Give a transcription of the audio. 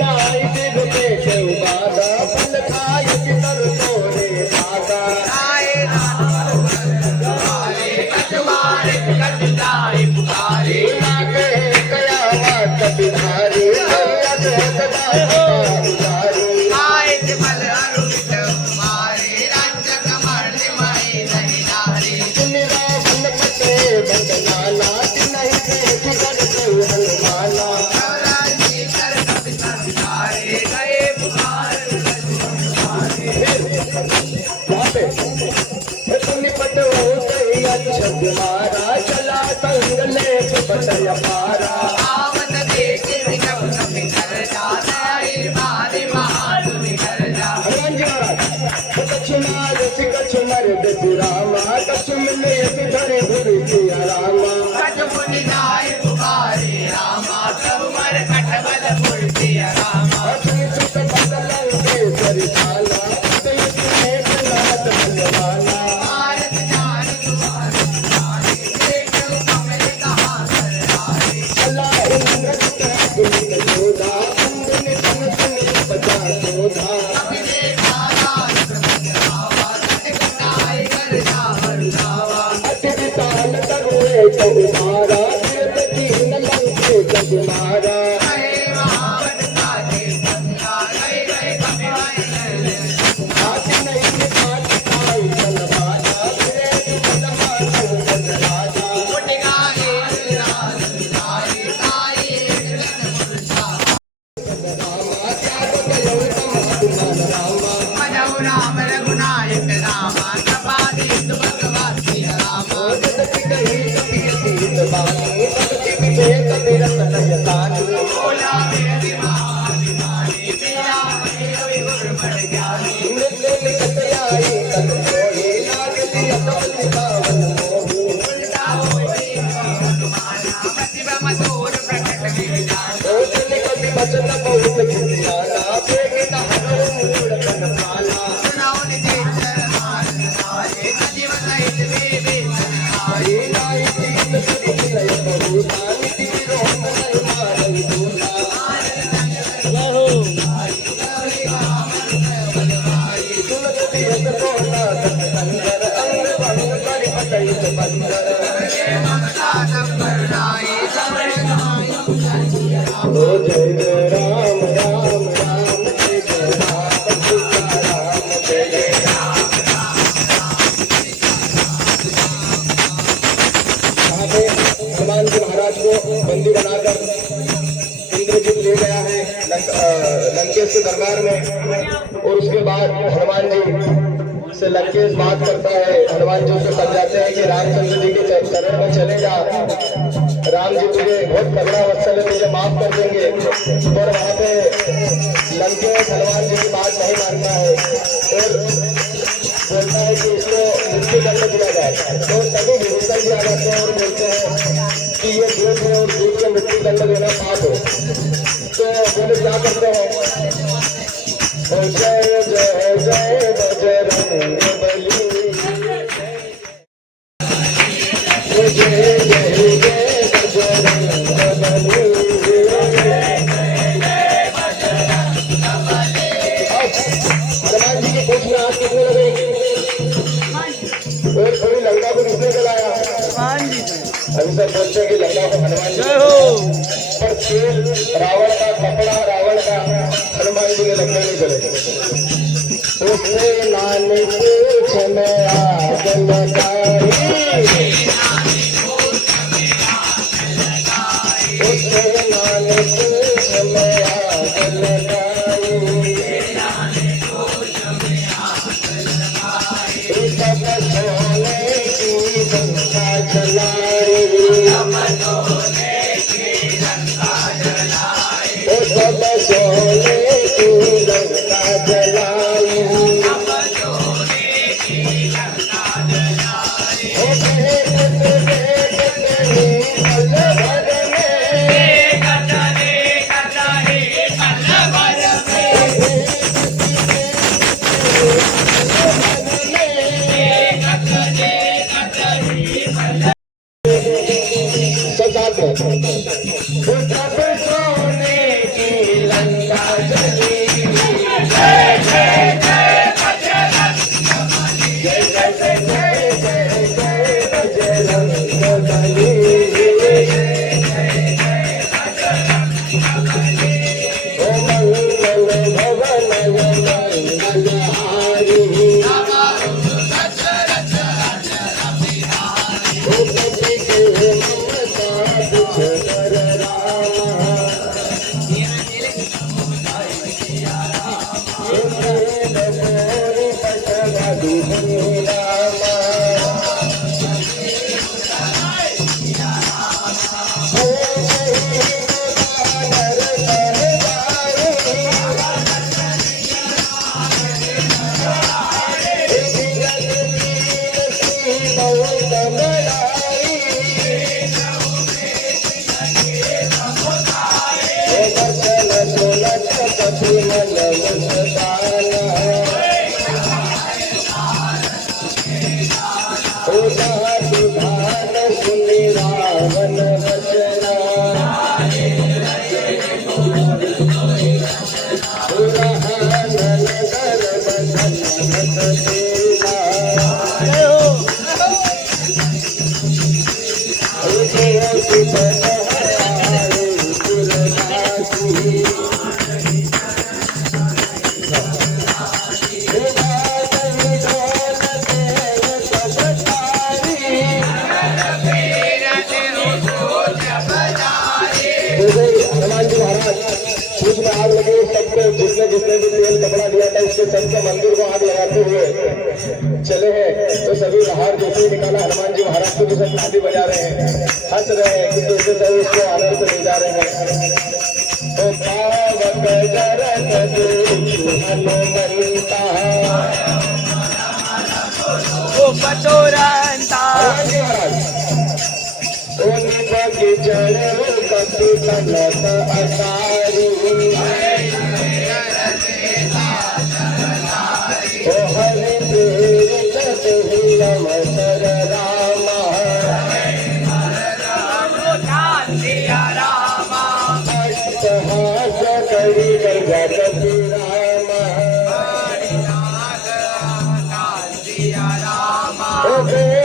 माई दिगते ठेवबादा फल खायची तर तोरे दादा लागे कयावत बिहारी मारा चला संगले बटया पारा आवत देखे निकम कभी कर जाता है मारे महादुनि कर जा हनुमान जी महाराज कछुमार कछुमर देती रामा कछुमले धरे धुरी किया रामा कछुमुनि जाए पुकारे रामा कछुमर कठबल फुलती रामा सुत बदल के सरिताला तुझे नाथ बलवाना तुम्हारा तीन लंके तुम्हारा बंदी बनाकर इंद्रजीत ले गया है लंकेश के दरबार में और उसके बाद हनुमान जी से लंकेश बात करता है। हनुमान जी उसे समझाते हैं कि रामचंद्र जी के चरण में चले जा, राम जी तुझे बहुत करुणा वत्सल है, तुझे माफ कर देंगे। और वहां पे लंकेश हनुमान जी की बात नहीं मानता है और बोलता है कि इसको मृत्यु दंड दिया जाए। तो तभी विभूषण जी आ जाते हैं और बोलते हैं कि ये दूध है और दूध के मृत्यु दंड देना पाप हो। तो बोले क्या करते हैं, जय जय जय बजरंग बली, जय जय जय बजरंग बली। हनुमान जी की पूछ में हाथ कितने लगेगी और थोड़ी लंका को किसने जलाया? अभी सब बोलते हैं कि लंका को हनुमान जी पर तेल रावण का, कपड़ा रावण का हनुमान जी के लंका में जले। उसने नानी पूछ में आग लगाई, उसने नानी पूछ में आग लगाई, सब सोने की लंका जलाई, सब सोने की लंका जलाई। सोने की लंका सबको जिसने जिसने भी तेल कपड़ा दिया था उसके सबके मंदिर को आग लगाते हुए चले हैं। तो सभी हार जैसे ही निकाला हनुमान जी महाराज को दूसरे ताली बजा रहे हैं, हंस रहे हैं कि दूसरे से उसको आनंद से ले जा रहे हैं। तो पावक जरत हनुमंता उपचोरंता की जड़ कपि कनक असारी ओ हरि प्रेरित हिलमतर रामा अष्टहास करी जगति रामा ओ